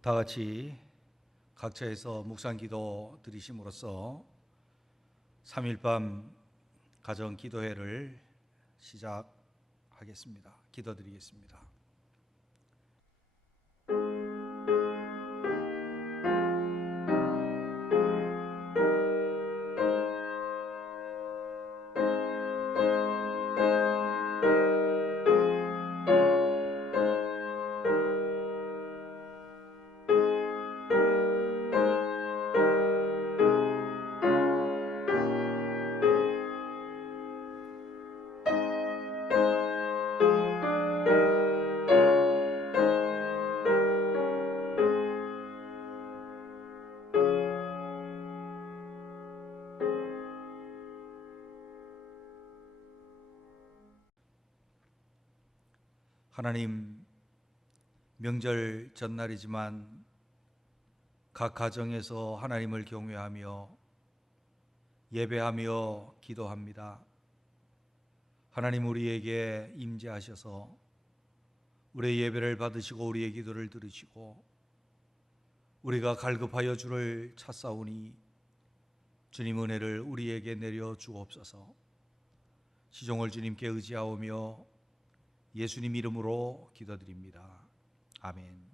다 같이 각처에서 묵상기도 드리심으로써 3일 밤 가정기도회를 시작하겠습니다. 기도드리겠습니다. 하나님, 명절 전날이지만 각 가정에서 하나님을 경외하며 예배하며 기도합니다. 하나님, 우리에게 임재하셔서 우리의 예배를 받으시고 우리의 기도를 들으시고 우리가 갈급하여 주를 찾사오니 주님 은혜를 우리에게 내려 주옵소서. 시종을 주님께 의지하오며 예수님 이름으로 기도드립니다. 아멘.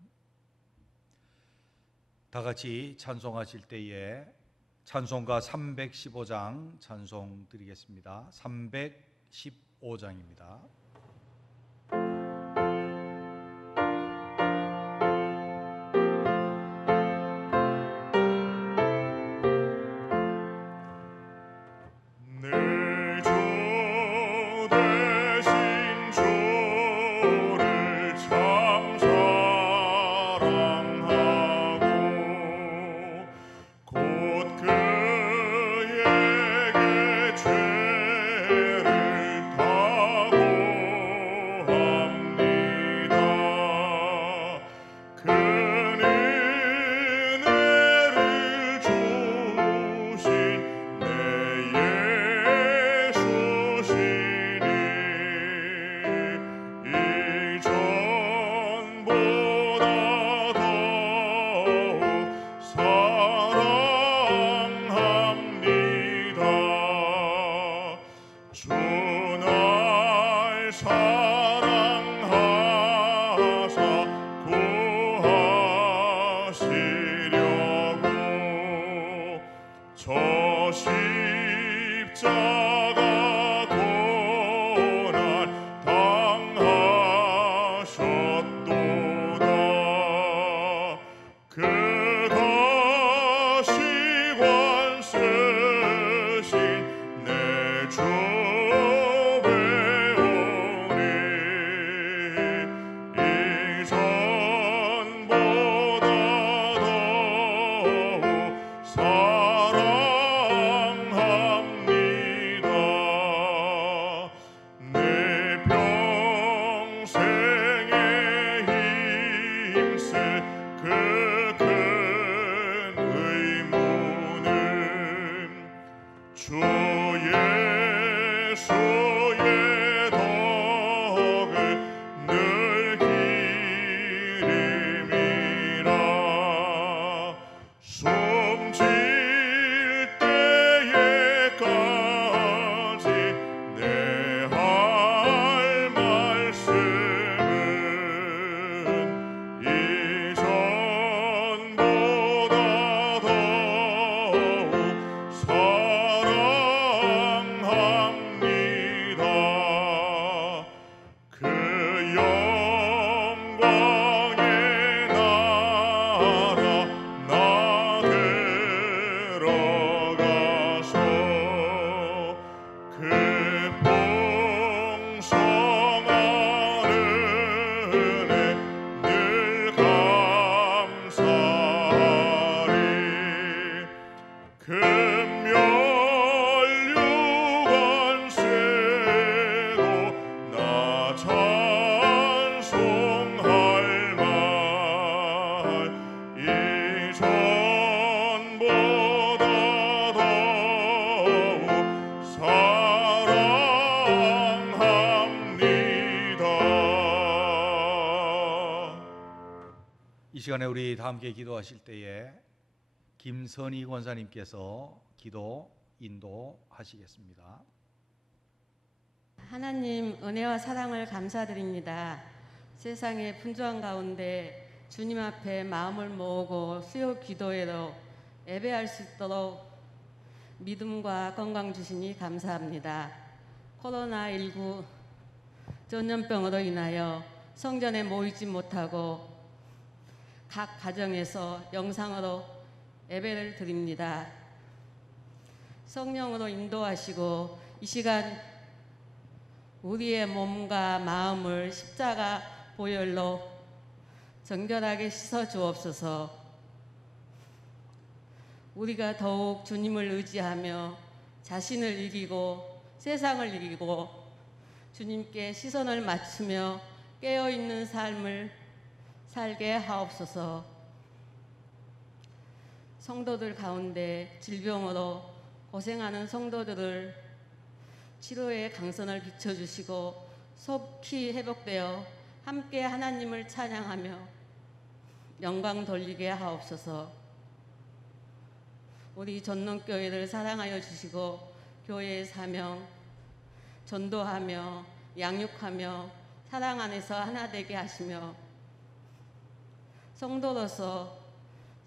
다 같이 찬송하실 때에 찬송가 315장 찬송 드리겠습니다. 315장입니다. 시간에 우리 다 함께 기도하실 때에 김선희 권사님께서 기도 인도하시겠습니다. 하나님 은혜와 사랑을 감사드립니다. 세상의 분주한 가운데 주님 앞에 마음을 모으고 수요 기도회로 예배할 수 있도록 믿음과 건강 주시니 감사합니다. 코로나19 전염병으로 인하여 성전에 모이지 못하고 각 가정에서 영상으로 예배를 드립니다. 성령으로 인도하시고 이 시간 우리의 몸과 마음을 십자가 보혈로 정결하게 씻어 주옵소서. 우리가 더욱 주님을 의지하며 자신을 이기고 세상을 이기고 주님께 시선을 맞추며 깨어있는 삶을 살게 하옵소서. 성도들 가운데 질병으로 고생하는 성도들을 치료의 강선을 비춰주시고 속히 회복되어 함께 하나님을 찬양하며 영광 돌리게 하옵소서. 우리 전농교회를 사랑하여 주시고 교회의 사명 전도하며 양육하며 사랑 안에서 하나 되게 하시며 성도로서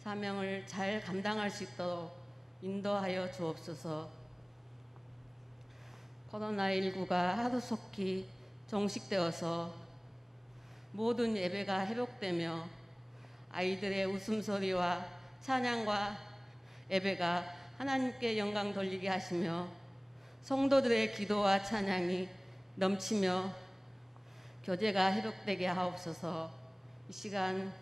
사명을 잘 감당할 수 있도록 인도하여 주옵소서. 코로나19가 하루속히 종식되어서 모든 예배가 회복되며 아이들의 웃음소리와 찬양과 예배가 하나님께 영광 돌리게 하시며 성도들의 기도와 찬양이 넘치며 교제가 회복되게 하옵소서. 이 시간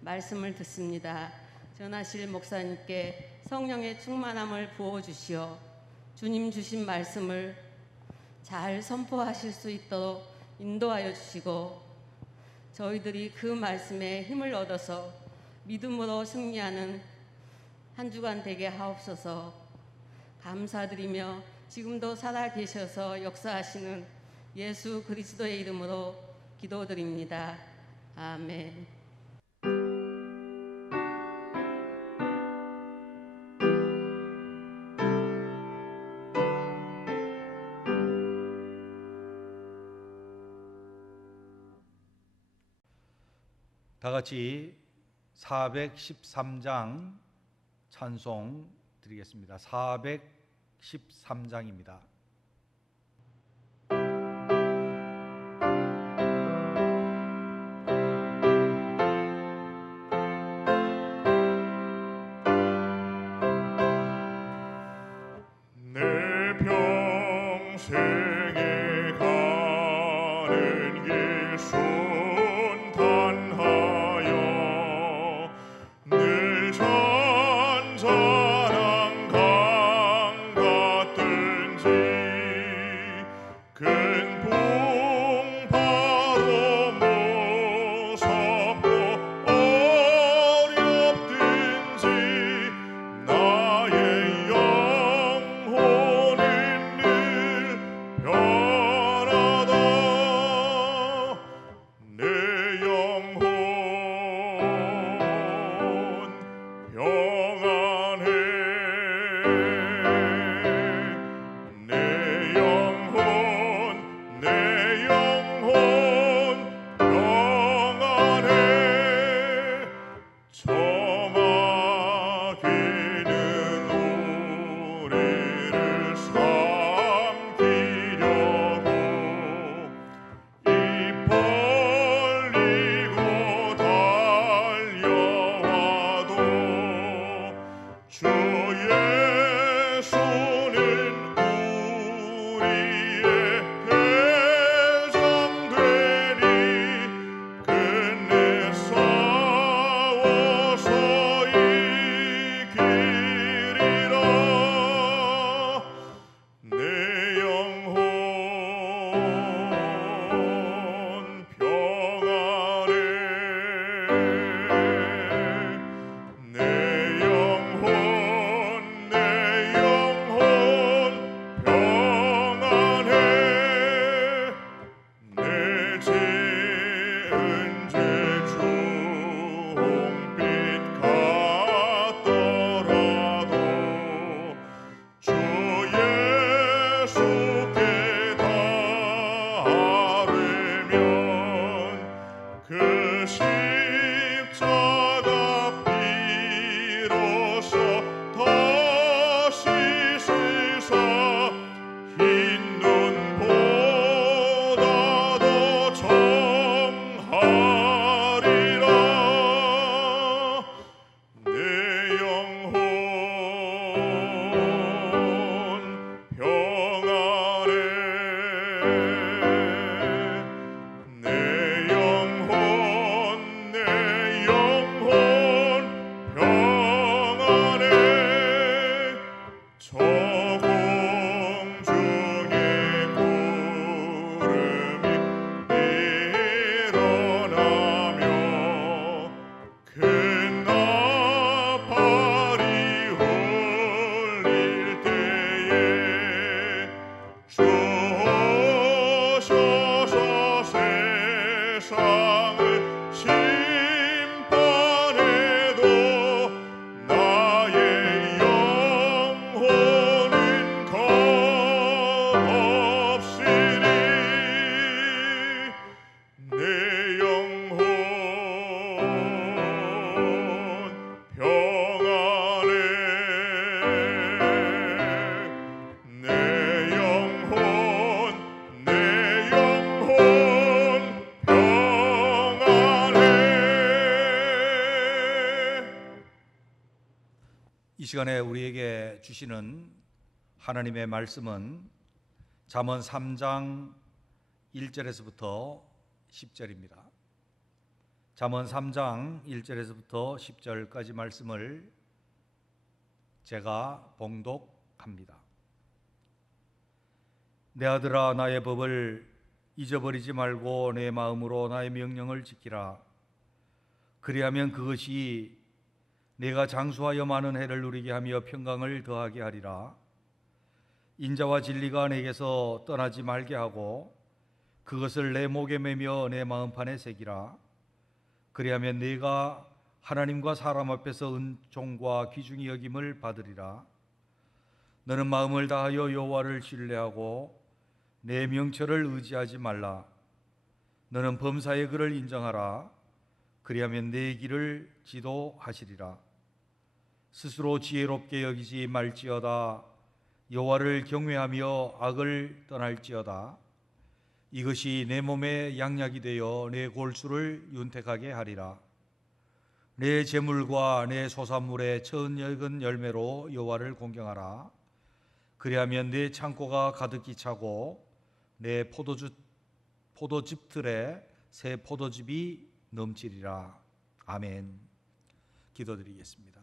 말씀을 듣습니다. 전하실 목사님께 성령의 충만함을 부어주시어 주님 주신 말씀을 잘 선포하실 수 있도록 인도하여 주시고 저희들이 그 말씀에 힘을 얻어서 믿음으로 승리하는 한 주간 되게 하옵소서. 감사드리며 지금도 살아계셔서 역사하시는 예수 그리스도의 이름으로 기도드립니다. 아멘. 다 같이 413장 찬송 드리겠습니다. 413장입니다. 내 평생에 가는 길 순탄하여 늘 잔잔한 강 같든지 큰 풍파로 무섭고 어렵든지 나의 영혼은 늘 이 시간에 우리에게 주시는 하나님의 말씀은 잠언 3장 1절에서부터 10절입니다. 잠언 3장 1절에서부터 10절까지 말씀을 제가 봉독합니다. 내 아들아, 나의 법을 잊어버리지 말고 내 마음으로 나의 명령을 지키라. 그리하면 그것이 내가 장수하여 많은 해를 누리게 하며 평강을 더하게 하리라. 인자와 진리가 내게서 떠나지 말게 하고 그것을 내 목에 매며 내 마음판에 새기라. 그리하면 네가 하나님과 사람 앞에서 은총과 귀중히 여김을 받으리라. 너는 마음을 다하여 여호와를 신뢰하고 내 명철을 의지하지 말라. 너는 범사의 그를 인정하라. 그리하면 내 길을 지도하시리라. 스스로 지혜롭게 여기지 말지어다. 여호와를 경외하며 악을 떠날지어다. 이것이 내 몸에 양약이 되어 내 골수를 윤택하게 하리라. 내 재물과 내 소산물의 첫 익은 열매로 여호와를 공경하라. 그리하면 내 창고가 가득히 차고 내 포도즙 틀에 새 포도즙이 넘치리라. 아멘. 기도드리겠습니다.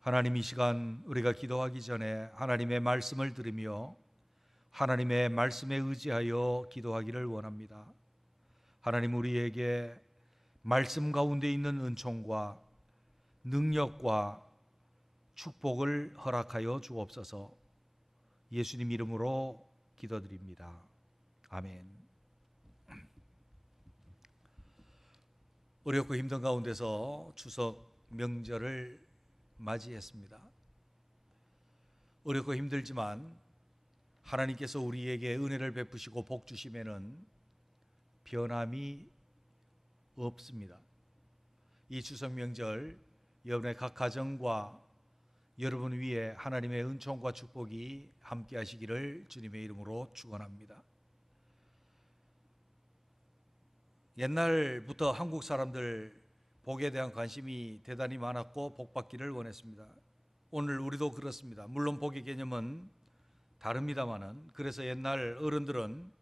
하나님, 이 시간 우리가 기도하기 전에 하나님의 말씀을 들으며 하나님의 말씀에 의지하여 기도하기를 원합니다. 하나님, 우리에게 말씀 가운데 있는 은총과 능력과 축복을 허락하여 주옵소서. 예수님 이름으로 기도드립니다. 아멘. 어렵고 힘든 가운데서 추석 명절을 맞이했습니다. 어렵고 힘들지만 하나님께서 우리에게 은혜를 베푸시고 복 주심에는 변함이 없습니다. 이 추석 명절 여러분의 각 가정과 여러분 위에 하나님의 은총과 축복이 함께 하시기를 주님의 이름으로 축원합니다. 옛날부터 한국 사람들 복에 대한 관심이 대단히 많았고 복 받기를 원했습니다. 오늘 우리도 그렇습니다. 물론 복의 개념은 다릅니다마는, 그래서 옛날 어른들은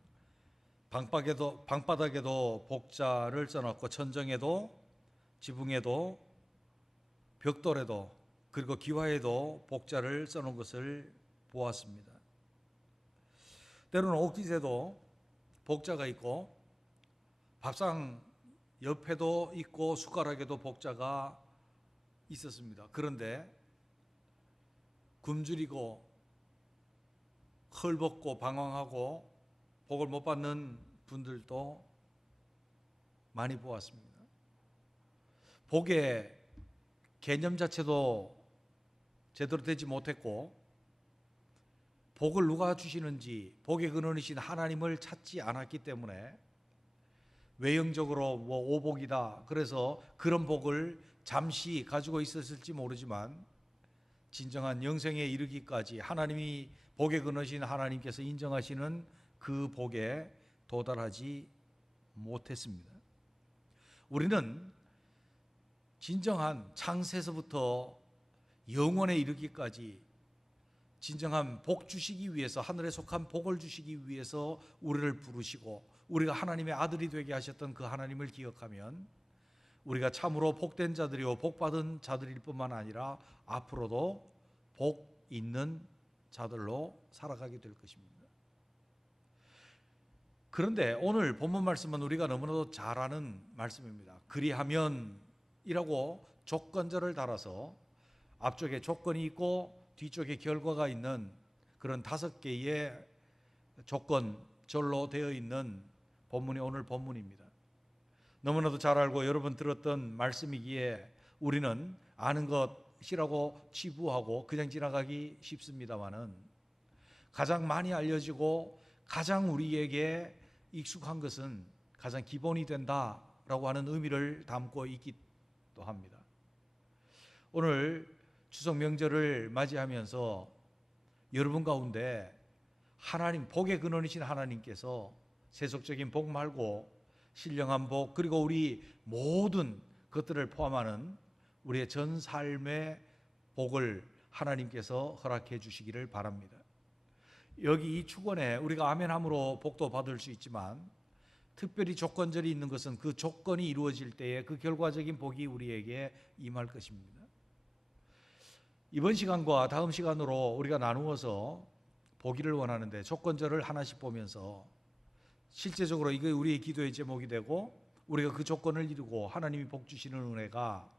방바닥에도 복자를 써놨고 천정에도 지붕에도 벽돌에도 그리고 기와에도 복자를 써놓은 것을 보았습니다. 때로는 옥기새도 복자가 있고 밥상 옆에도 있고 숟가락에도 복자가 있었습니다. 그런데 굶주리고 헐벗고 방황하고 복을 못 받는 분들도 많이 보았습니다. 복의 개념 자체도 제대로 되지 못했고 복을 누가 주시는지 복의 근원이신 하나님을 찾지 않았기 때문에 외형적으로 오복이다, 그래서 그런 복을 잠시 가지고 있었을지 모르지만 진정한 영생에 이르기까지 하나님이 복의 근원이신 하나님께서 인정하시는 그 복에 도달하지 못했습니다. 우리는 진정한 창세에서부터 영원에 이르기까지 진정한 복 주시기 위해서, 하늘에 속한 복을 주시기 위해서 우리를 부르시고 우리가 하나님의 아들이 되게 하셨던 그 하나님을 기억하면 우리가 참으로 복된 자들이요 복받은 자들일 뿐만 아니라 앞으로도 복 있는 자들로 살아가게 될 것입니다. 그런데 오늘 본문 말씀은 우리가 너무나도 잘 아는 말씀입니다. 그리하면 이라고 조건절을 달아서 앞쪽에 조건이 있고 뒤쪽에 결과가 있는 그런 5개의 조건절로 되어 있는 본문이 오늘 본문입니다. 너무나도 잘 알고 여러분 들었던 말씀이기에 우리는 아는 것이라고 치부하고 그냥 지나가기 쉽습니다만은 가장 많이 알려지고 가장 우리에게 익숙한 것은 가장 기본이 된다라고 하는 의미를 담고 있기도 합니다. 오늘 추석 명절을 맞이하면서 여러분 가운데 하나님, 복의 근원이신 하나님께서 세속적인 복 말고 신령한 복, 그리고 우리 모든 것들을 포함하는 우리의 전 삶의 복을 하나님께서 허락해 주시기를 바랍니다. 여기 이 축원에 우리가 아멘함으로 복도 받을 수 있지만 특별히 조건절이 있는 것은 그 조건이 이루어질 때에 그 결과적인 복이 우리에게 임할 것입니다. 이번 시간과 다음 시간으로 우리가 나누어서 보기를 원하는데 조건절을 하나씩 보면서 실제적으로 이게 우리의 기도의 제목이 되고 우리가 그 조건을 이루고 하나님이 복 주시는 은혜가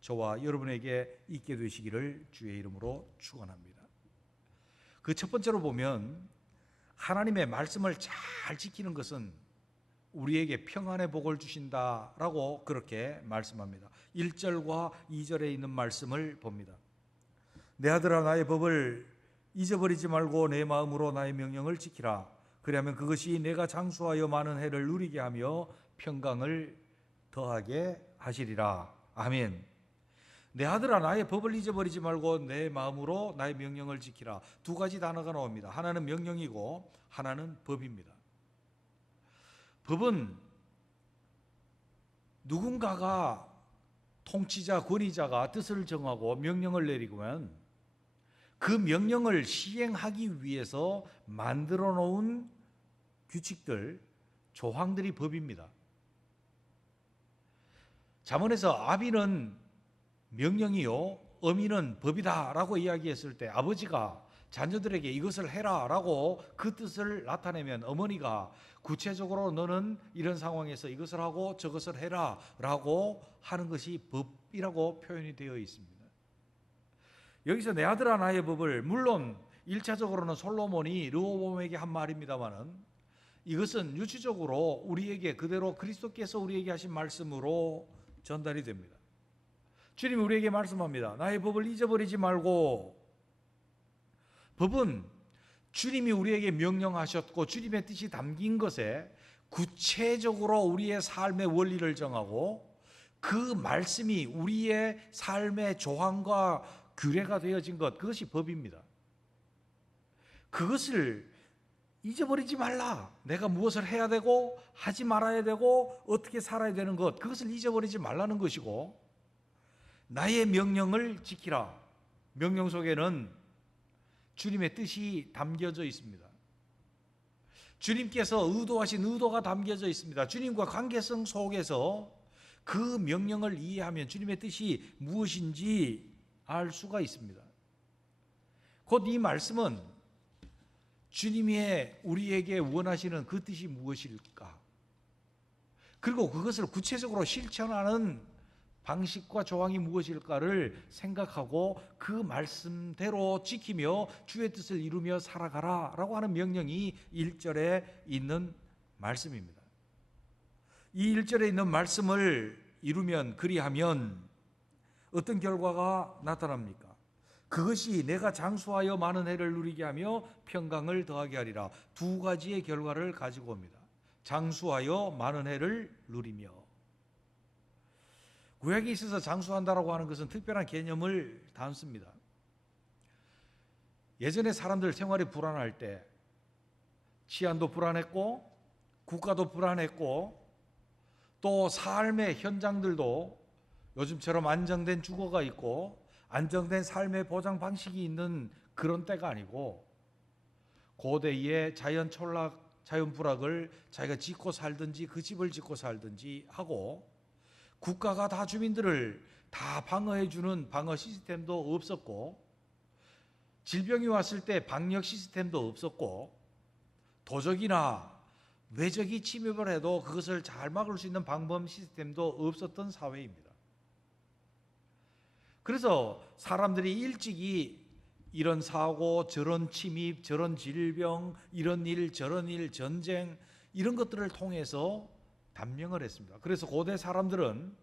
저와 여러분에게 있게 되시기를 주의 이름으로 축원합니다. 그 첫 번째로 보면 하나님의 말씀을 잘 지키는 것은 우리에게 평안의 복을 주신다라고 그렇게 말씀합니다. 1절과 2절에 있는 말씀을 봅니다. 내 아들아 나의 법을 잊어버리지 말고 내 마음으로 나의 명령을 지키라. 그리하면 그것이 내가 장수하여 많은 해를 누리게 하며 평강을 더하게 하시리라. 아멘. 내 아들아 나의 법을 잊어버리지 말고 내 마음으로 나의 명령을 지키라. 두 가지 단어가 나옵니다. 하나는 명령이고 하나는 법입니다. 법은 누군가가 통치자, 권위자가 뜻을 정하고 명령을 내리면 그 명령을 시행하기 위해서 만들어 놓은 규칙들, 조항들이 법입니다. 잠언에서 아비는 명령이요 어미는 법이다라고 이야기했을 때 아버지가 자녀들에게 이것을 해라라고 그 뜻을 나타내면 어머니가 구체적으로 너는 이런 상황에서 이것을 하고 저것을 해라라고 하는 것이 법이라고 표현이 되어 있습니다. 여기서 내 아들아 나의 법을 물론 1차적으로는 솔로몬이 르호보암에게 한 말입니다만은 이것은 유치적으로 우리에게 그대로 그리스도께서 우리에게 하신 말씀으로 전달이 됩니다. 주님이 우리에게 말씀합니다. 나의 법을 잊어버리지 말고. 법은 주님이 우리에게 명령하셨고 주님의 뜻이 담긴 것에 구체적으로 우리의 삶의 원리를 정하고 그 말씀이 우리의 삶의 조항과 규례가 되어진 것, 그것이 법입니다. 그것을 잊어버리지 말라. 내가 무엇을 해야 되고 하지 말아야 되고 어떻게 살아야 되는 것, 그것을 잊어버리지 말라는 것이고 나의 명령을 지키라. 명령 속에는 주님의 뜻이 담겨져 있습니다. 주님께서 의도하신 의도가 담겨져 있습니다. 주님과 관계성 속에서 그 명령을 이해하면 주님의 뜻이 무엇인지 알 수가 있습니다. 곧 이 말씀은 주님의 우리에게 원하시는 그 뜻이 무엇일까? 그리고 그것을 구체적으로 실천하는 방식과 조항이 무엇일까를 생각하고 그 말씀대로 지키며 주의 뜻을 이루며 살아가라 라고 하는 명령이 1절에 있는 말씀입니다. 이 1절에 있는 말씀을 이루면 그리하면 어떤 결과가 나타납니까? 그것이 내가 장수하여 많은 해를 누리게 하며 평강을 더하게 하리라. 두 가지의 결과를 가지고 옵니다. 장수하여 많은 해를 누리며. 구약에 있어서 장수한다라고 하는 것은 특별한 개념을 담습니다. 예전에 사람들 생활이 불안할 때 치안도 불안했고 국가도 불안했고 또 삶의 현장들도 요즘처럼 안정된 주거가 있고 안정된 삶의 보장 방식이 있는 그런 때가 아니고 고대의 자연 철학, 자연 불황을 자기가 짓고 살든지 그 집을 짓고 살든지 하고 국가가 다 주민들을 다 방어해주는 방어 시스템도 없었고 질병이 왔을 때 방역 시스템도 없었고 도적이나 외적이 침입을 해도 그것을 잘 막을 수 있는 방범 시스템도 없었던 사회입니다. 그래서 사람들이 일찍이 이런 사고, 저런 침입, 저런 질병, 이런 일, 저런 일, 전쟁 이런 것들을 통해서 단명을 했습니다. 그래서 고대 사람들은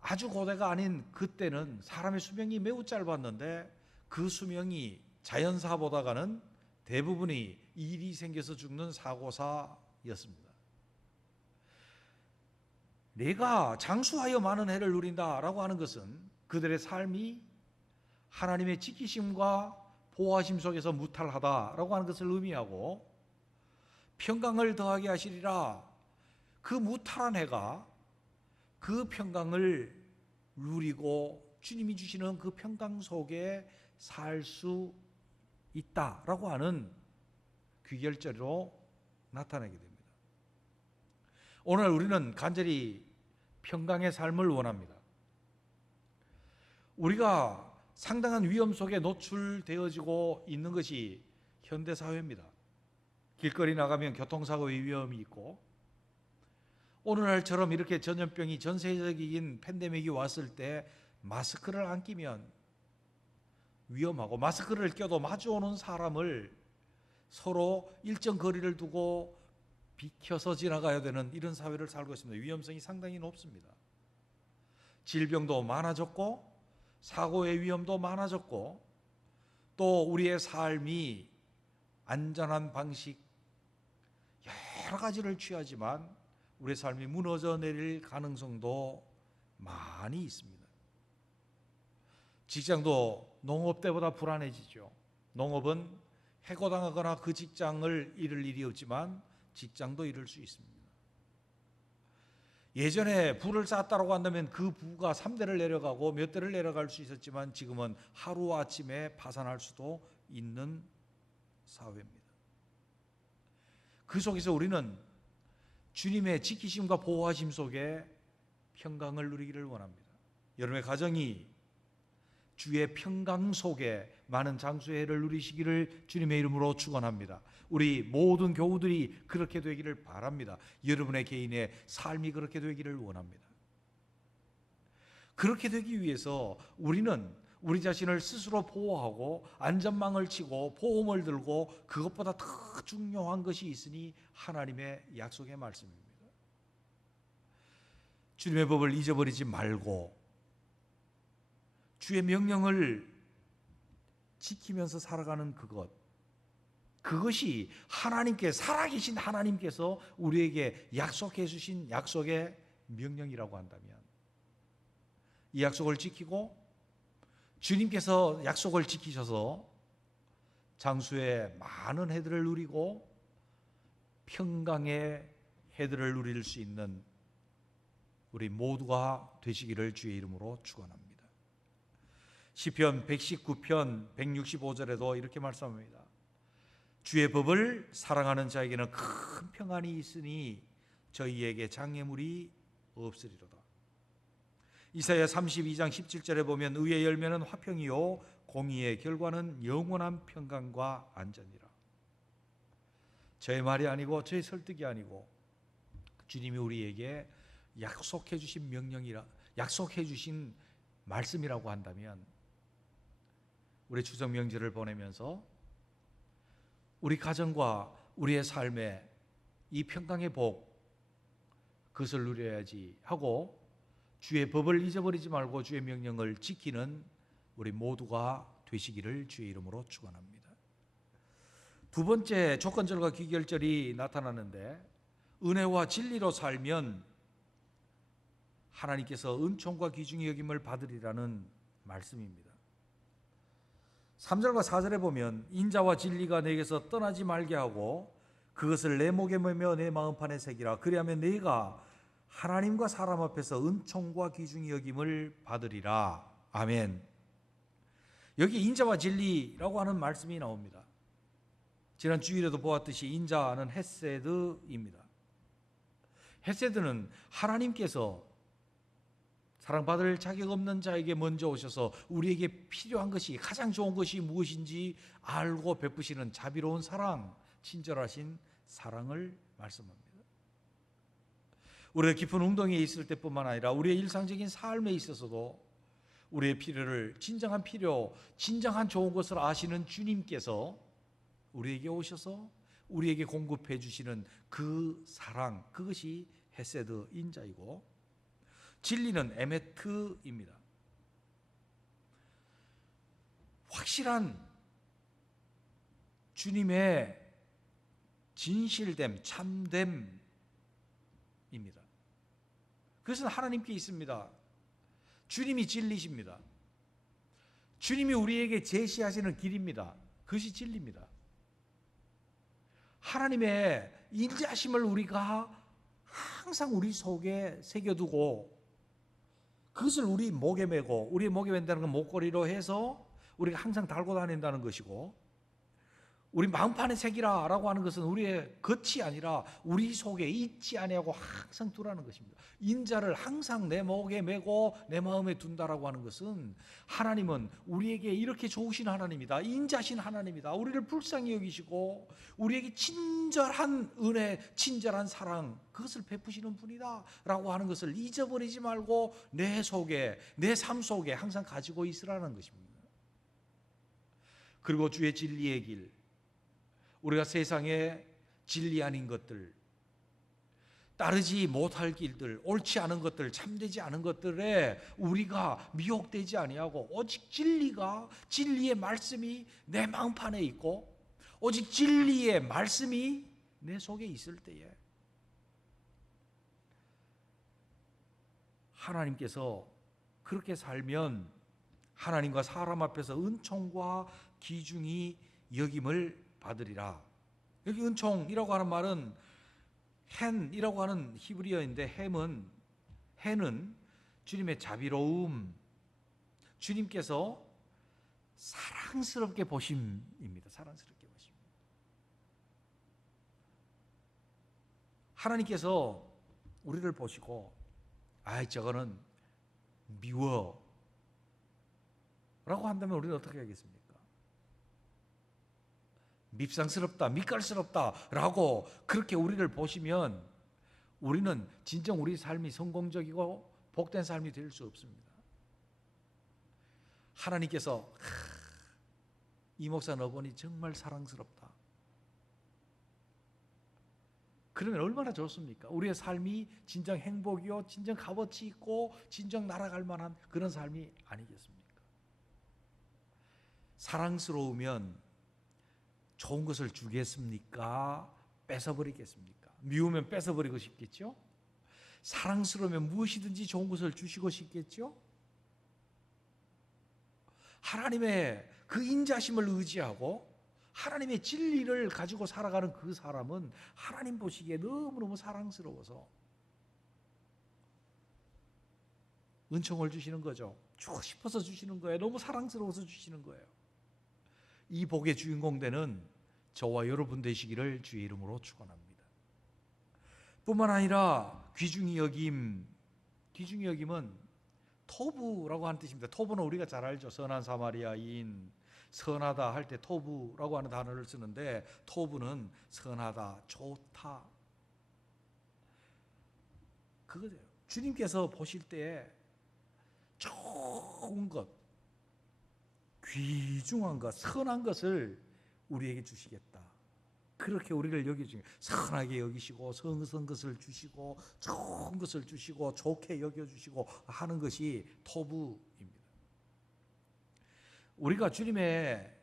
아주 고대가 아닌 그때는 사람의 수명이 매우 짧았는데 그 수명이 자연사보다가는 대부분이 일이 생겨서 죽는 사고사였습니다. 내가 장수하여 많은 해를 누린다라고 하는 것은 그들의 삶이 하나님의 지키심과 보호하심 속에서 무탈하다라고 하는 것을 의미하고 평강을 더하게 하시리라. 그 무탈한 해가 그 평강을 누리고 주님이 주시는 그 평강 속에 살 수 있다라고 하는 귀결절로 나타나게 됩니다. 오늘 우리는 간절히 평강의 삶을 원합니다. 우리가 상당한 위험 속에 노출되어지고 있는 것이 현대사회입니다. 길거리 나가면 교통사고의 위험이 있고, 오늘날처럼 이렇게 전염병이 전 세계적인 팬데믹이 왔을 때 마스크를 안 끼면 위험하고, 마스크를 껴도 마주오는 사람을 서로 일정 거리를 두고 비켜서 지나가야 되는 이런 사회를 살고 있습니다. 위험성이 상당히 높습니다. 질병도 많아졌고 사고의 위험도 많아졌고, 또 우리의 삶이 안전한 방식 여러 가지를 취하지만 우리의 삶이 무너져 내릴 가능성도 많이 있습니다. 직장도 농업 때보다 불안해지죠. 농업은 해고당하거나 그 직장을 잃을 일이 없지만 직장도 잃을 수 있습니다. 예전에 부를 쌓았다고 한다면 그 부가 3대를 내려가고 몇 대를 내려갈 수 있었지만 지금은 하루아침에 파산할 수도 있는 사회입니다. 그 속에서 우리는 주님의 지키심과 보호하심 속에 평강을 누리기를 원합니다. 여러분의 가정이 주의 평강 속에 많은 장수혜를 누리시기를 주님의 이름으로 축원합니다. 우리 모든 교우들이 그렇게 되기를 바랍니다. 여러분의 개인의 삶이 그렇게 되기를 원합니다. 그렇게 되기 위해서 우리는 우리 자신을 스스로 보호하고 안전망을 치고 보험을 들고, 그것보다 더 중요한 것이 있으니 하나님의 약속의 말씀입니다. 주님의 법을 잊어버리지 말고 주의 명령을 지키면서 살아가는 그것이 하나님께, 살아계신 하나님께서 우리에게 약속해 주신 약속의 명령이라고 한다면, 이 약속을 지키고 주님께서 약속을 지키셔서 장수의 많은 해들을 누리고 평강의 해들을 누릴 수 있는 우리 모두가 되시기를 주의 이름으로 축원합니다. 시편 119편 165절에도 이렇게 말씀합니다. 주의 법을 사랑하는 자에게는 큰 평안이 있으니 저희에게 장애물이 없으리로다. 이사야 32장 17절에 보면 의의 열매는 화평이요 공의의 결과는 영원한 평강과 안전이라. 저의 말이 아니고 저의 설득이 아니고 주님이 우리에게 약속해 주신 명령이라, 약속해 주신 말씀이라고 한다면, 우리 추석 명절을 보내면서 우리 가정과 우리의 삶에 이 평강의 복, 그것을 누려야지 하고 주의 법을 잊어버리지 말고 주의 명령을 지키는 우리 모두가 되시기를 주의 이름으로 축원합니다. 두 번째 조건절과 귀결절이 나타나는데, 은혜와 진리로 살면 하나님께서 은총과 귀중히 여김을 받으리라는 말씀입니다. 3절과 4절에 보면 인자와 진리가 내게서 떠나지 말게 하고 그것을 내 목에 매며 내 마음판에 새기라. 그리하면 내가 하나님과 사람 앞에서 은총과 귀중히 여김을 받으리라. 아멘. 여기 인자와 진리라고 하는 말씀이 나옵니다. 지난 주일에도 보았듯이 인자는 헤세드입니다. 헤세드는 하나님께서 사랑받을 자격 없는 자에게 먼저 오셔서 우리에게 필요한 것이, 가장 좋은 것이 무엇인지 알고 베푸시는 자비로운 사랑, 친절하신 사랑을 말씀합니다. 우리가 깊은 웅덩이에 있을 때뿐만 아니라 우리의 일상적인 삶에 있어서도 우리의 필요를, 진정한 필요, 진정한 좋은 것을 아시는 주님께서 우리에게 오셔서 우리에게 공급해 주시는 그 사랑, 그것이 헤세드 인자이고, 진리는 에메트입니다. 확실한 주님의 진실됨, 참됨입니다. 그것은 하나님께 있습니다. 주님이 진리십니다. 주님이 우리에게 제시하시는 길입니다. 그것이 진리입니다. 하나님의 인자심을 우리가 항상 우리 속에 새겨두고 그것을 우리 목에 메고, 우리 목에 맨다는 건 목걸이로 해서 우리가 항상 달고 다닌다는 것이고, 우리 마음판에 새기라라고 하는 것은 우리의 겉이 아니라 우리 속에 있지 아니하고 항상 두라는 것입니다. 인자를 항상 내 목에 메고 내 마음에 둔다라고 하는 것은, 하나님은 우리에게 이렇게 좋으신 하나님이다, 인자신 하나님이다, 우리를 불쌍히 여기시고 우리에게 친절한 은혜, 친절한 사랑, 그것을 베푸시는 분이다 라고 하는 것을 잊어버리지 말고 내 속에, 내 삶 속에 항상 가지고 있으라는 것입니다. 그리고 주의 진리의 길, 우리가 세상의 진리 아닌 것들, 따르지 못할 길들, 옳지 않은 것들, 참되지 않은 것들에 우리가 미혹되지 아니하고 오직 진리가, 진리의 말씀이 내 마음판에 있고 오직 진리의 말씀이 내 속에 있을 때에 하나님께서 그렇게 살면 하나님과 사람 앞에서 은총과 귀중히 여김을 받으리라. 여기 은총이라고 하는 말은 헨이라고 하는 히브리어인데, 헨은 주님의 자비로움, 주님께서 사랑스럽게 보심입니다. 사랑스럽게 보심. 하나님께서 우리를 보시고 저거는 미워 라고 한다면 우리는 어떻게 하겠습니까? 밉상스럽다, 밑갈스럽다 라고 그렇게 우리를 보시면 우리는 진정 우리 삶이 성공적이고 복된 삶이 될 수 없습니다. 하나님께서 이 목사 너 보니 정말 사랑스럽다, 그러면 얼마나 좋습니까? 우리의 삶이 진정 행복이요, 진정 값어치 있고 진정 날아갈 만한 그런 삶이 아니겠습니까? 사랑스러우면 좋은 것을 주겠습니까? 뺏어버리겠습니까? 미우면 뺏어버리고 싶겠죠? 사랑스러우면 무엇이든지 좋은 것을 주시고 싶겠죠? 하나님의 그 인자심을 의지하고 하나님의 진리를 가지고 살아가는 그 사람은 하나님 보시기에 너무너무 사랑스러워서 은총을 주시는 거죠. 주고 싶어서 주시는 거예요. 너무 사랑스러워서 주시는 거예요. 이 복의 주인공 되는 저와 여러분 되시기를 주의 이름으로 축원합니다. 뿐만 아니라 귀중히 여김은 토부라고 하는 뜻입니다. 토부는 우리가 잘 알죠. 선한 사마리아인, 선하다 할 때 토부라고 하는 단어를 쓰는데, 토부는 선하다, 좋다, 그거죠. 주님께서 보실 때에 좋은 것, 귀중한 것, 선한 것을 우리에게 주시겠다, 그렇게 우리를 여기시고 선하게 여기시고 성선 것을 주시고 좋은 것을 주시고 좋게 여겨주시고 하는 것이 토부입니다. 우리가 주님의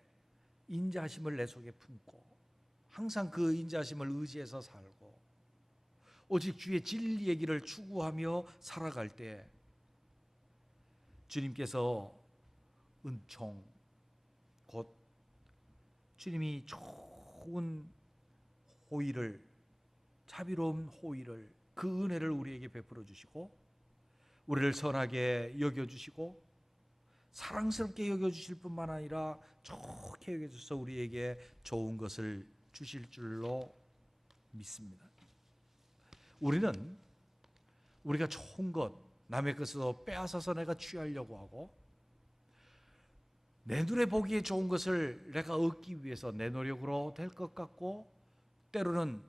인자하심을 내 속에 품고 항상 그 인자하심을 의지해서 살고 오직 주의 진리의 길을 추구하며 살아갈 때 주님께서 은총, 곧 주님이 좋은 호의를, 자비로운 호의를, 그 은혜를 우리에게 베풀어 주시고 우리를 선하게 여겨주시고 사랑스럽게 여겨주실 뿐만 아니라 좋게 여겨주셔서 우리에게 좋은 것을 주실 줄로 믿습니다. 우리는 우리가 좋은 것, 남의 것으로 빼앗아서 내가 취하려고 하고 내 눈에 보기에 좋은 것을 내가 얻기 위해서 내 노력으로 될 것 같고 때로는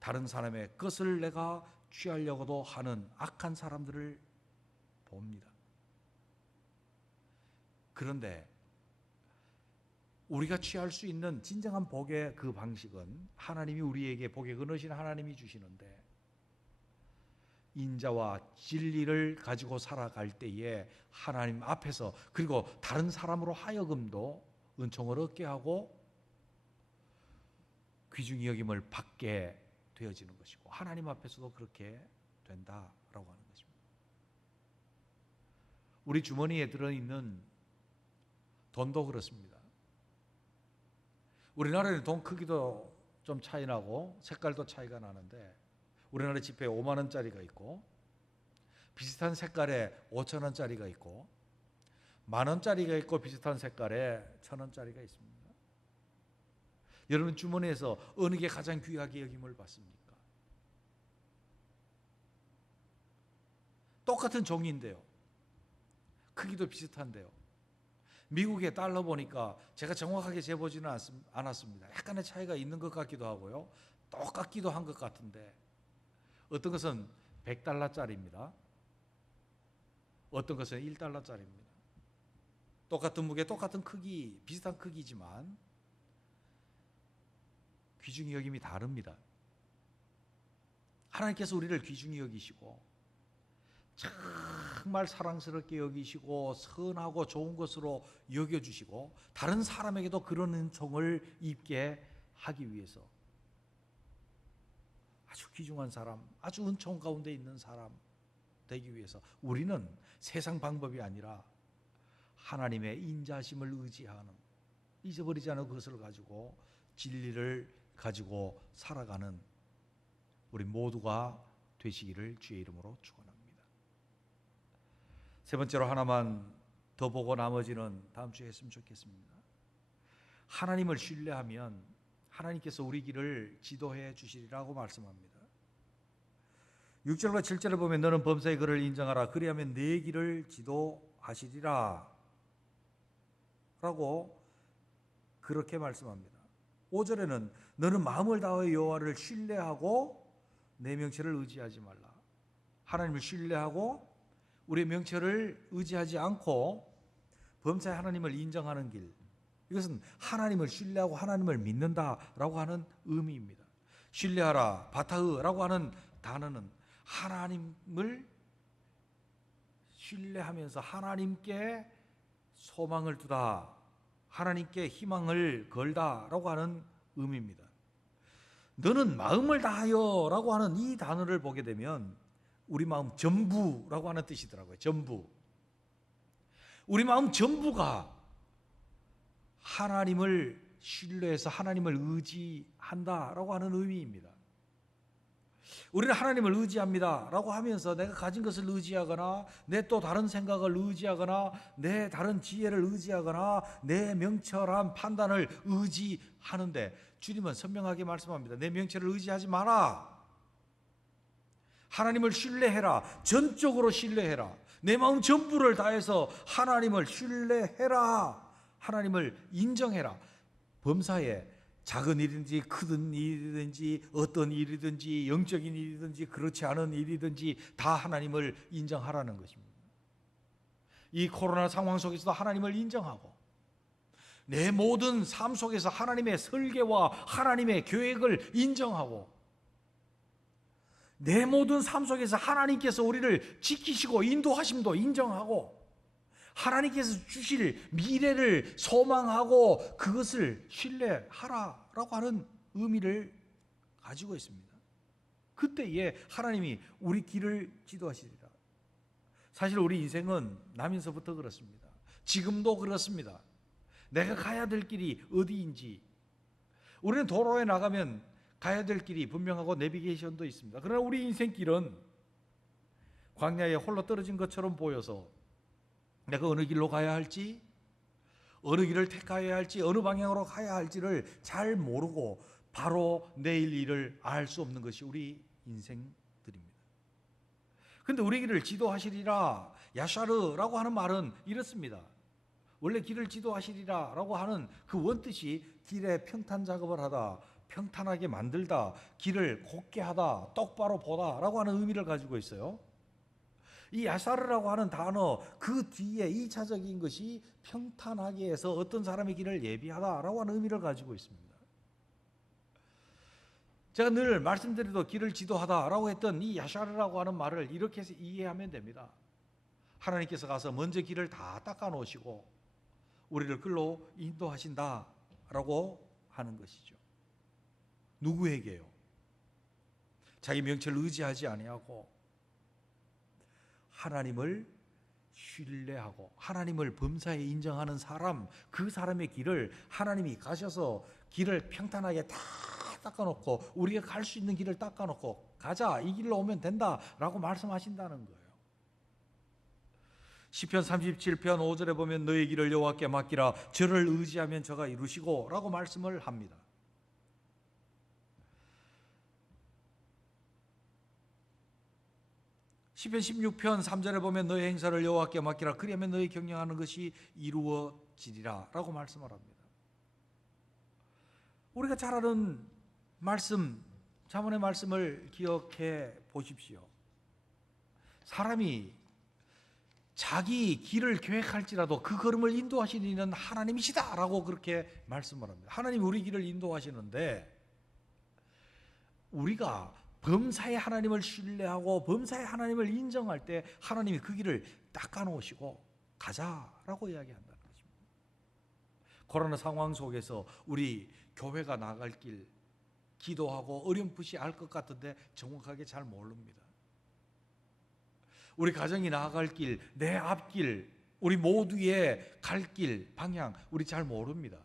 다른 사람의 것을 내가 취하려고도 하는 악한 사람들을 봅니다. 그런데 우리가 취할 수 있는 진정한 복의 그 방식은 하나님이 우리에게 복의 근원이신 하나님이 주시는데, 인자와 진리를 가지고 살아갈 때에 하나님 앞에서 그리고 다른 사람으로 하여금도 은총을 얻게 하고 귀중히 여김을 받게 되어지는 것이고 하나님 앞에서도 그렇게 된다라고 하는 것입니다. 우리 주머니에 들어있는 돈도 그렇습니다. 우리나라는 돈 크기도 좀 차이 나고 색깔도 차이가 나는데 우리나라 지폐에 5만 원짜리가 있고 비슷한 색깔에 5,000원짜리가 있고 10,000원짜리가 있고 비슷한 색깔에 1,000원짜리가 있습니다. 여러분 주머니에서 어느 게 가장 귀하게 여김을 받습니까? 똑같은 종이인데요. 크기도 비슷한데요. 미국의 달러 보니까 제가 정확하게 재보지는 않았습니다. 약간의 차이가 있는 것 같기도 하고요. 똑같기도 한 것 같은데 어떤 것은 100달러짜리입니다. 어떤 것은 1달러짜리입니다. 똑같은 무게, 똑같은 크기, 비슷한 크기지만 귀중히 여김이 다릅니다. 하나님께서 우리를 귀중히 여기시고 정말 사랑스럽게 여기시고 선하고 좋은 것으로 여겨주시고 다른 사람에게도 그런 은총을 입게 하기 위해서 아주 귀중한 사람, 아주 은총 가운데 있는 사람 되기 위해서 우리는 세상 방법이 아니라 하나님의 인자심을 의지하는, 잊어버리지 않은 그것을 가지고 진리를 가지고 살아가는 우리 모두가 되시기를 주의 이름으로 축원합니다. 세 번째로 하나만 더 보고 나머지는 다음 주에 했으면 좋겠습니다. 하나님을 신뢰하면 하나님께서 우리 길을 지도해 주시리라고 말씀합니다. 6절과 7절을 보면 너는 범사의 그를 인정하라. 그리하면 내 길을 지도하시리라 라고 그렇게 말씀합니다. 5절에는 너는 마음을 다하여 여호와를 신뢰하고 내 명체를 의지하지 말라. 하나님을 신뢰하고 우리의 명체를 의지하지 않고 범사의 하나님을 인정하는 길, 이것은 하나님을 신뢰하고 하나님을 믿는다라고 하는 의미입니다. 신뢰하라, 바타흐라고 하는 단어는 하나님을 신뢰하면서 하나님께 소망을 두다, 하나님께 희망을 걸다라고 하는 의미입니다. 너는 마음을 다하여 라고 하는 이 단어를 보게 되면 우리 마음 전부라고 하는 뜻이더라고요. 전부. 우리 마음 전부가 하나님을 신뢰해서 하나님을 의지한다라고 하는 의미입니다. 우리는 하나님을 의지합니다 라고 하면서 내가 가진 것을 의지하거나 내 또 다른 생각을 의지하거나 내 다른 지혜를 의지하거나 내 명철한 판단을 의지하는데 주님은 선명하게 말씀합니다. 내 명철을 의지하지 마라. 하나님을 신뢰해라. 전적으로 신뢰해라. 내 마음 전부를 다해서 하나님을 신뢰해라. 하나님을 인정해라. 범사에 작은 일이든지 크든 일이든지 어떤 일이든지 영적인 일이든지 그렇지 않은 일이든지 다 하나님을 인정하라는 것입니다. 이 코로나 상황 속에서도 하나님을 인정하고 내 모든 삶 속에서 하나님의 설계와 하나님의 계획을 인정하고 내 모든 삶 속에서 하나님께서 우리를 지키시고 인도하심도 인정하고 하나님께서 주실 미래를 소망하고 그것을 신뢰하라라고 하는 의미를 가지고 있습니다. 그때에 하나님이 우리 길을 지도하시리라. 사실 우리 인생은 나면서부터 그렇습니다. 지금도 그렇습니다. 내가 가야 될 길이 어디인지, 우리는 도로에 나가면 가야 될 길이 분명하고 내비게이션도 있습니다. 그러나 우리 인생길은 광야에 홀로 떨어진 것처럼 보여서 내가 어느 길로 가야 할지, 어느 길을 택하여야 할지, 어느 방향으로 가야 할지를 잘 모르고 바로 내일 일을 알 수 없는 것이 우리 인생들입니다. 그런데 우리 길을 지도하시리라, 야샤르라고 하는 말은 이렇습니다. 원래 길을 지도하시리라 라고 하는 그 원뜻이 길에 평탄 작업을 하다, 평탄하게 만들다, 길을 곧게 하다, 똑바로 보다 라고 하는 의미를 가지고 있어요. 이 야사르라고 하는 단어 그 뒤에 2차적인 것이 평탄하게 해서 어떤 사람의 길을 예비하다라고 하는 의미를 가지고 있습니다. 제가 늘 말씀드려도 길을 지도하다라고 했던 이 야사르라고 하는 말을 이렇게 해서 이해하면 됩니다. 하나님께서 가서 먼저 길을 다 닦아 놓으시고 우리를 끌로 인도하신다라고 하는 것이죠. 누구에게요? 자기 명체를 의지하지 아니하고 하나님을 신뢰하고 하나님을 범사에 인정하는 사람, 그 사람의 길을 하나님이 가셔서 길을 평탄하게 다 닦아놓고 우리가 갈 수 있는 길을 닦아놓고 가자, 이 길로 오면 된다라고 말씀하신다는 거예요. 시편 37편 5절에 보면 너의 길을 여호와께 맡기라 저를 의지하면 저가 이루시고 라고 말씀을 합니다. 시편 16편 3절에 보면 너의 행사를 여호와께 맡기라 그리하면 너의 경영하는 것이 이루어지리라 라고 말씀을 합니다. 우리가 잘 아는 말씀, 잠언의 말씀을 기억해 보십시오. 사람이 자기 길을 계획할지라도 그 걸음을 인도하시는 이는 하나님이시다 라고 그렇게 말씀을 합니다. 하나님이 우리 길을 인도하시는데 우리가 범사의 하나님을 신뢰하고 범사의 하나님을 인정할 때 하나님이 그 길을 닦아놓으시고 가자라고 이야기한다는 것입니다. 코로나 상황 속에서 우리 교회가 나갈 길 기도하고 어렴풋이 알 것 같은데 정확하게 잘 모릅니다. 우리 가정이 나아갈 길, 내 앞길, 우리 모두의 갈 길, 방향 우리 잘 모릅니다.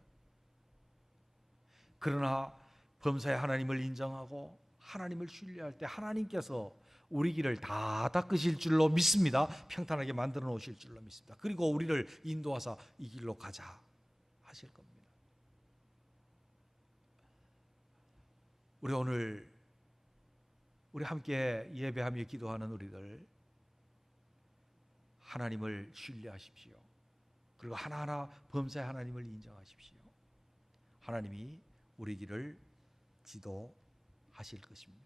그러나 범사의 하나님을 인정하고 하나님을 신뢰할 때 하나님께서 우리 길을 다 닦으실 줄로 믿습니다. 평탄하게 만들어 놓으실 줄로 믿습니다. 그리고 우리를 인도하사 이 길로 가자 하실 겁니다. 우리 오늘 우리 함께 예배하며 기도하는 우리들 하나님을 신뢰하십시오. 그리고 하나하나 범사의 하나님을 인정하십시오. 하나님이 우리 길을 지도하실 것입니다.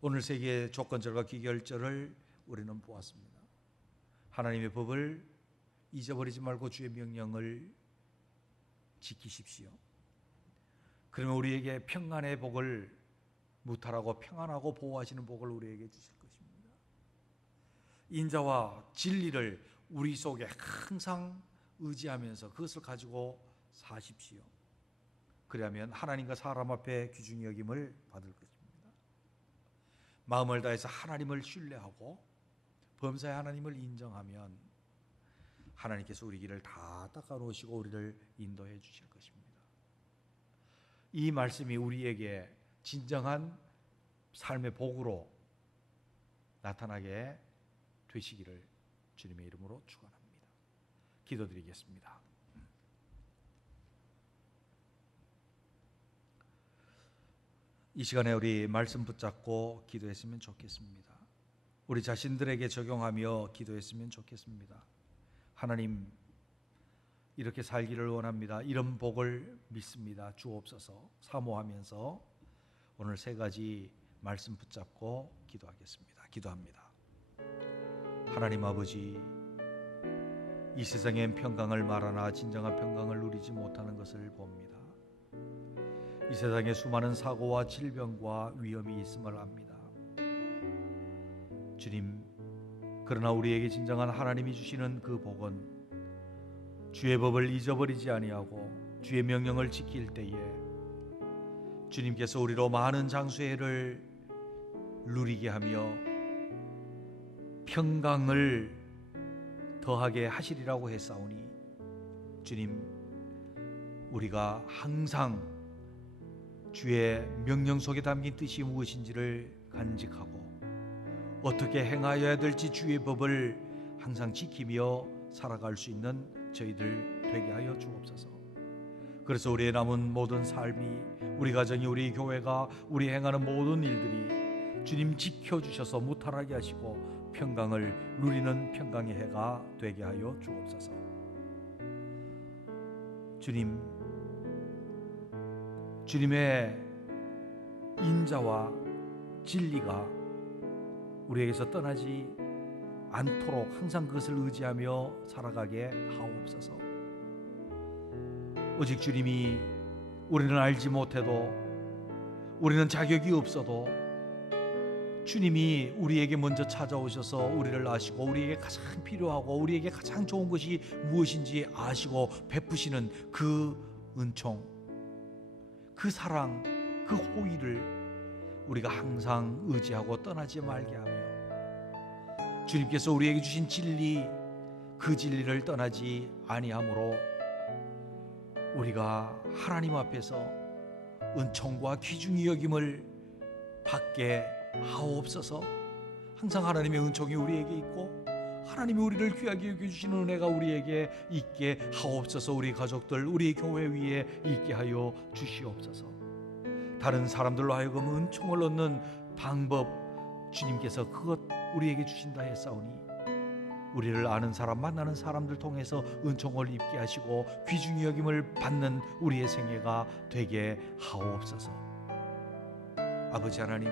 오늘 세 개의 조건절과 귀결절을 우리는 보았습니다. 하나님의 법을 잊어버리지 말고 주의 명령을 지키십시오. 그러면 우리에게 평안의 복을 무탈하고 평안하고 보호하시는 복을 우리에게 주실 것입니다. 인자와 진리를 우리 속에 항상 의지하면서 그것을 가지고 사십시오. 그러면 하나님과 사람 앞에 귀중히 여김을 받을 것입니다. 마음을 다해서 하나님을 신뢰하고 범사의 하나님을 인정하면 하나님께서 우리 길을 다 닦아놓으시고 우리를 인도해 주실 것입니다. 이 말씀이 우리에게 진정한 삶의 복으로 나타나게 되시기를 주님의 이름으로 축원합니다. 기도드리겠습니다. 이 시간에 우리 말씀 붙잡고 기도했으면 좋겠습니다. 우리 자신들에게 적용하며 기도했으면 좋겠습니다. 하나님, 이렇게 살기를 원합니다. 이런 복을 믿습니다. 주옵소서. 사모하면서 오늘 세 가지 말씀 붙잡고 기도하겠습니다. 기도합니다. 하나님 아버지, 이 세상엔 평강을 말하나 진정한 평강을 누리지 못하는 것을 봅니다. 이 세상에 수많은 사고와 질병과 위험이 있음을 압니다. 주님, 그러나 우리에게 진정한 하나님이 주시는 그 복은 주의 법을 잊어버리지 아니하고 주의 명령을 지킬 때에 주님께서 우리로 많은 장수혜를 누리게 하며 평강을 더하게 하시리라고 했사오니 주님, 우리가 항상 주의 명령 속에 담긴 뜻이 무엇인지를 간직하고 어떻게 행하여야 될지 주의 법을 항상 지키며 살아갈 수 있는 저희들 되게 하여 주옵소서. 그래서 우리의 남은 모든 삶이, 우리 가정이, 우리 교회가, 우리 행하는 모든 일들이 주님 지켜주셔서 무탈하게 하시고 평강을 누리는 평강의 해가 되게 하여 주옵소서. 주님, 주님의 인자와 진리가 우리에게서 떠나지 않도록 항상 그것을 의지하며 살아가게 하옵소서. 오직 주님이 우리는 알지 못해도, 우리는 자격이 없어도 주님이 우리에게 먼저 찾아오셔서 우리를 아시고 우리에게 가장 필요하고 우리에게 가장 좋은 것이 무엇인지 아시고 베푸시는 그 은총, 그 사랑, 그 호의를 우리가 항상 의지하고 떠나지 말게 하며 주님께서 우리에게 주신 진리, 그 진리를 떠나지 아니함으로 우리가 하나님 앞에서 은총과 귀중히 여김을 받게 하옵소서. 항상 하나님의 은총이 우리에게 있고 하나님이 우리를 귀하게 여겨주시는 은혜가 우리에게 있게 하옵소서. 우리 가족들, 우리 교회 위에 있게 하여 주시옵소서. 다른 사람들로 하여금 은총을 얻는 방법 주님께서 그것 우리에게 주신다 했사오니 우리를 아는 사람, 만나는 사람들 통해서 은총을 입게 하시고 귀중히 여김을 받는 우리의 생애가 되게 하옵소서. 아버지 하나님,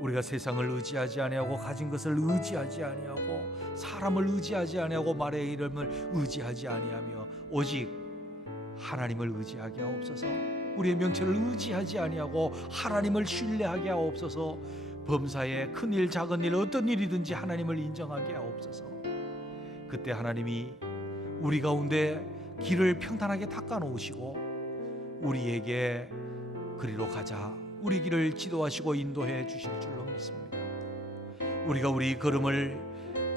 우리가 세상을 의지하지 아니하고 가진 것을 의지하지 아니하고 사람을 의지하지 아니하고 말의 이름을 의지하지 아니하며 오직 하나님을 의지하게 하옵소서. 우리의 명체를 의지하지 아니하고 하나님을 신뢰하게 하옵소서. 범사에 큰일 작은일 어떤 일이든지 하나님을 인정하게 하옵소서. 그때 하나님이 우리 가운데 길을 평탄하게 닦아 놓으시고 우리에게 그리로 가자, 우리 길을 지도하시고 인도해 주실 줄로 믿습니다. 우리가 우리 걸음을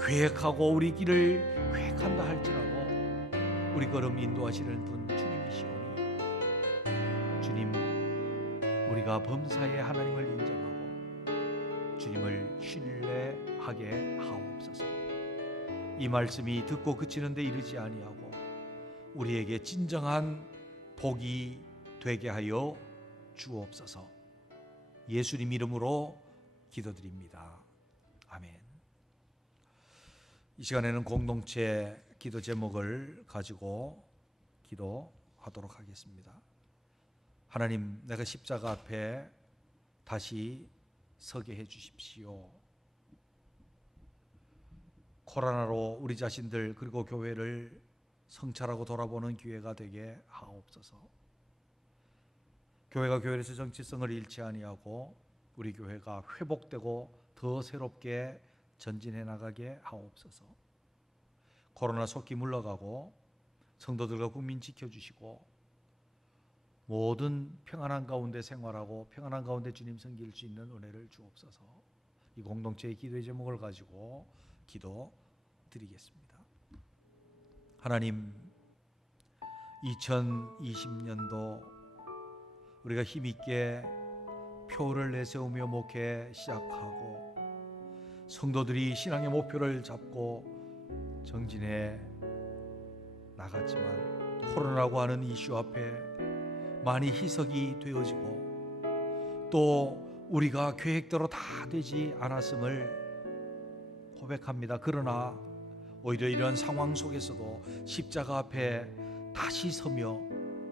계획하고 우리 길을 계획한다 할지라도 우리 걸음 인도하시는 분 주님이시오니 주님, 우리가 범사에 하나님을 인정하고 주님을 신뢰하게 하옵소서. 이 말씀이 듣고 그치는 데 이르지 아니하고 우리에게 진정한 복이 되게 하여 주옵소서. 예수님 이름으로 기도드립니다. 아멘. 이 시간에는 공동체 기도 제목을 가지고 기도하도록 하겠습니다. 하나님, 내가 십자가 앞에 다시 서게 해 주십시오. 코로나로 우리 자신들 그리고 교회를 성찰하고 돌아보는 기회가 되게 하옵소서. 교회가 교회에서 정체성을 잃지 아니하고 우리 교회가 회복되고 더 새롭게 전진해 나가게 하옵소서. 코로나 속히 물러가고 성도들과 국민 지켜주시고 모든 평안한 가운데 생활하고 평안한 가운데 주님 섬길 수 있는 은혜를 주옵소서. 이 공동체의 기도의 제목을 가지고 기도드리겠습니다. 하나님, 2020년도 우리가 힘있게 표를 내세우며 목회 시작하고 성도들이 신앙의 목표를 잡고 정진해 나갔지만 코로나라고 하는 이슈 앞에 많이 희석이 되어지고 또 우리가 계획대로 다 되지 않았음을 고백합니다. 그러나 오히려 이런 상황 속에서도 십자가 앞에 다시 서며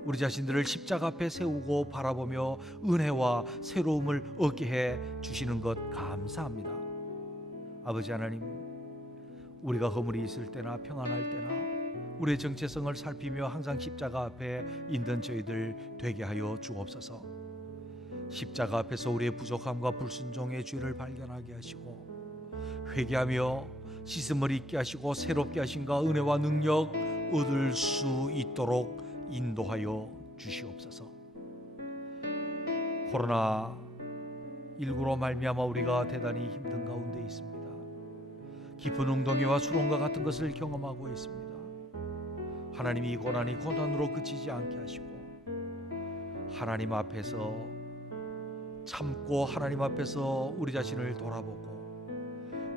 우리 자신들을 십자가 앞에 세우고 바라보며 은혜와 새로움을 얻게 해 주시는 것 감사합니다. 아버지 하나님, 우리가 허물이 있을 때나 평안할 때나 우리의 정체성을 살피며 항상 십자가 앞에 있는 저희들 되게 하여 주옵소서. 십자가 앞에서 우리의 부족함과 불순종의 죄를 발견하게 하시고 회개하며 씻음을 입게 하시고 새롭게 하신가 은혜와 능력 얻을 수 있도록 인도하여 주시옵소서. 코로나19로 말미암아 우리가 대단히 힘든 가운데 있습니다. 깊은 웅덩이와 수렁과 같은 것을 경험하고 있습니다. 하나님이 이 고난이 고난으로 그치지 않게 하시고 하나님 앞에서 참고 하나님 앞에서 우리 자신을 돌아보고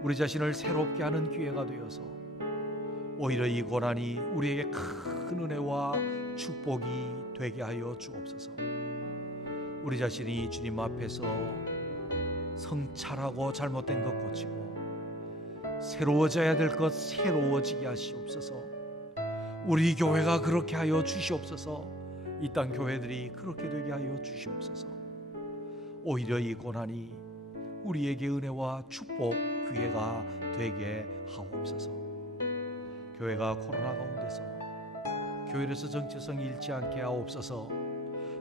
우리 자신을 새롭게 하는 기회가 되어서 오히려 이 고난이 우리에게 큰 은혜와 축복이 되게 하여 주옵소서. 우리 자신이 주님 앞에서 성찰하고 잘못된 것 고치고 새로워져야 될 것 새로워지게 하시옵소서. 우리 교회가 그렇게 하여 주시옵소서. 이 땅 교회들이 그렇게 되게 하여 주시옵소서. 오히려 이 고난이 우리에게 은혜와 축복, 기회가 되게 하옵소서. 교회가 코로나 가운데서 교회에서 정체성 잃지 않게 하옵소서.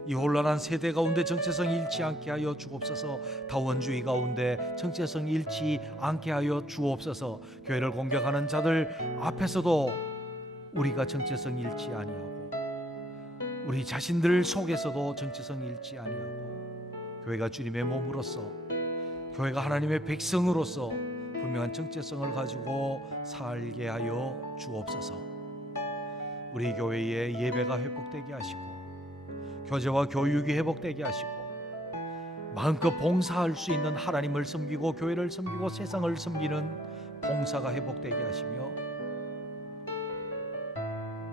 이 혼란한 세대 가운데 정체성 잃지 않게 하여 주옵소서. 다원주의 가운데 정체성 잃지 않게 하여 주옵소서. 교회를 공격하는 자들 앞에서도 우리가 정체성 잃지 아니하고 우리 자신들 속에서도 정체성 잃지 아니하고 교회가 주님의 몸으로서 교회가 하나님의 백성으로서 분명한 정체성을 가지고 살게 하여 주옵소서. 우리 교회의 예배가 회복되게 하시고 교제와 교육이 회복되게 하시고 마음껏 봉사할 수 있는 하나님을 섬기고 교회를 섬기고 세상을 섬기는 봉사가 회복되게 하시며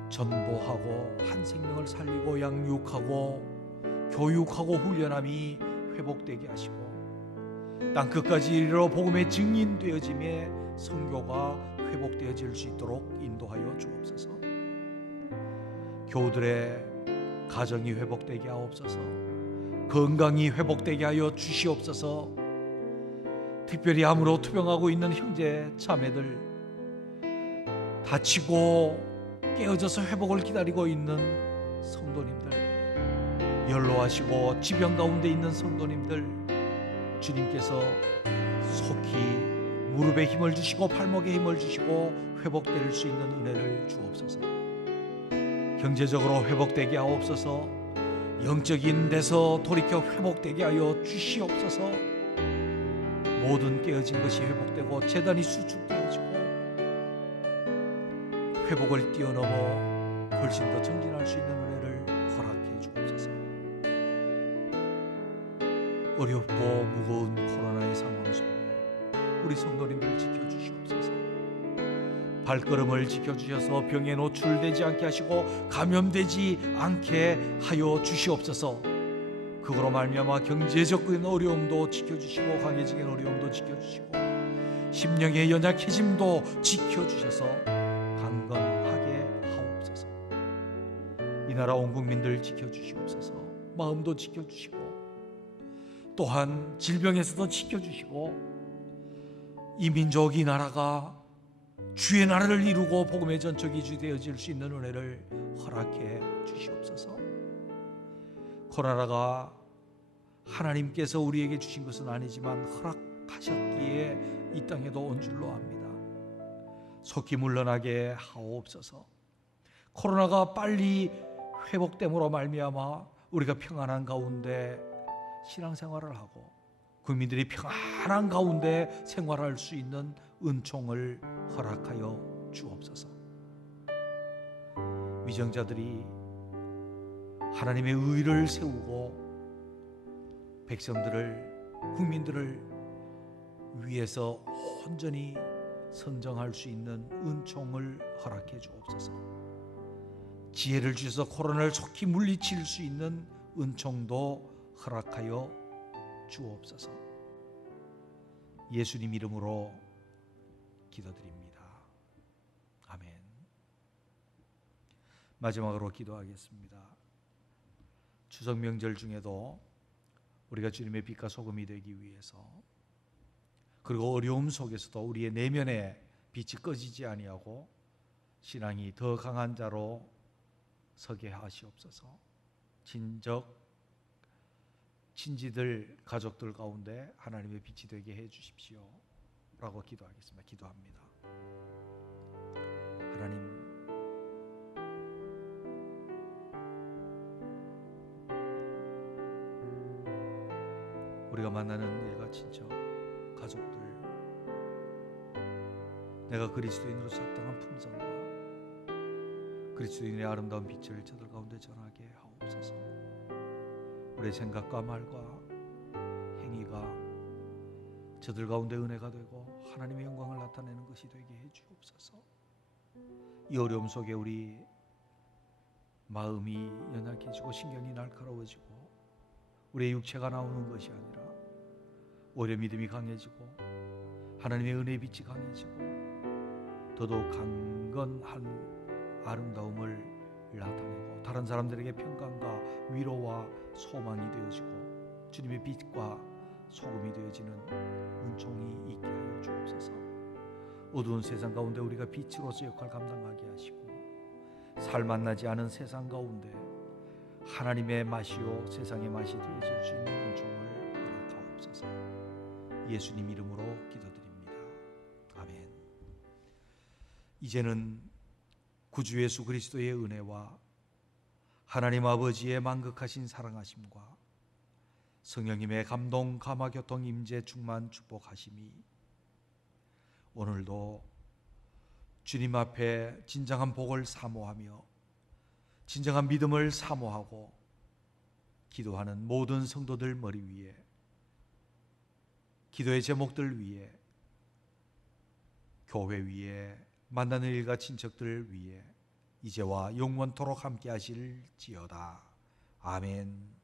전도하고 한 생명을 살리고 양육하고 교육하고 훈련함이 회복되게 하시고 땅 끝까지 이르러 복음의 증인되어짐에 선교가 회복되어질 수 있도록 인도하여 주옵소서. 교우들의 가정이 회복되게 하옵소서. 건강이 회복되게 하여 주시옵소서. 특별히 암으로 투병하고 있는 형제 자매들, 다치고 깨어져서 회복을 기다리고 있는 성도님들, 연로하시고 지병 가운데 있는 성도님들, 주님께서 속히 무릎에 힘을 주시고 발목에 힘을 주시고 회복될 수 있는 은혜를 주옵소서. 경제적으로 회복되게 하옵소서. 영적인 데서 돌이켜 회복되게 하여 주시옵소서. 모든 깨어진 것이 회복되고 재단이 수축되어지고 회복을 뛰어넘어 훨씬 더 정진할 수 있는 은혜를 허락해 주옵소서. 어렵고 무거운 코로나의 상황 속에 우리 성도님들 지켜주시옵소서. 발걸음을 지켜주셔서 병에 노출되지 않게 하시고 감염되지 않게 하여 주시옵소서. 그거로 말미암아 경제적인 어려움도 지켜주시고 강해지는 어려움도 지켜주시고 심령의 연약해짐도 지켜주셔서 강건하게 하옵소서. 이 나라 온 국민들 지켜주시옵소서. 마음도 지켜주시고 또한 질병에서도 지켜주시고 이 민족, 이 나라가 주의 나라를 이루고 복음의 전적이 주되어질 수 있는 은혜를 허락해 주시옵소서. 코로나가 하나님께서 우리에게 주신 것은 아니지만 허락하셨기에 이 땅에도 온 줄로 압니다. 속히 물러나게 하옵소서. 코로나가 빨리 회복됨으로 말미암아 우리가 평안한 가운데 신앙생활을 하고 국민들이 평안한 가운데 생활할 수 있는 은총을 허락하여 주옵소서. 위정자들이 하나님의 의를 세우고 백성들을, 국민들을 위해서 온전히 선정할 수 있는 은총을 허락해 주옵소서. 지혜를 주셔서 코로나를 속히 물리칠 수 있는 은총도 허락하여 주옵소서. 예수님 이름으로 기도드립니다. 아멘. 마지막으로 기도하겠습니다. 추석 명절 중에도 우리가 주님의 빛과 소금이 되기 위해서, 그리고 어려움 속에서도 우리의 내면에 빛이 꺼지지 아니하고 신앙이 더 강한 자로 서게 하시옵소서. 친지들, 가족들 가운데 하나님의 빛이 되게 해 주십시오 라고 기도하겠습니다. 기도합니다. 하나님, 우리가 만나는 일가 친척, 가족들, 내가 그리스도인으로서 합당한 품성과 그리스도인의 아름다운 빛을 저들 가운데 전하게 하옵소서. 우리의 생각과 말과 행위가 저들 가운데 은혜가 되고 하나님의 영광을 나타내는 것이 되게 해 주옵소서. 이 어려움 속에 우리 마음이 연약해지고 신경이 날카로워지고 우리의 육체가 나오는 것이 아니라 오히려 믿음이 강해지고 하나님의 은혜의 빛이 강해지고 더더욱 강건한 아름다움을 나타내고 다른 사람들에게 평강과 위로와 소망이 되어지고 주님의 빛과 소금이 되어지는 은총이 있게 하여 주옵소서. 어두운 세상 가운데 우리가 빛으로서 역할 감당하게 하시고 살 만나지 않은 세상 가운데 하나님의 맛이요 세상의 맛이 되어질 수 있는 은총을 허락하옵소서. 예수님 이름으로 기도드립니다. 아멘. 이제는 구주 예수 그리스도의 은혜와 하나님 아버지의 만극하신 사랑하심과 성령님의 감동 감화 교통 임재 충만 축복하심이 오늘도 주님 앞에 진정한 복을 사모하며 진정한 믿음을 사모하고 기도하는 모든 성도들 머리 위에, 기도의 제목들 위에, 교회 위에 만나는 일가 친척들 위에 이제와 영원토록 함께 하실지어다. 아멘.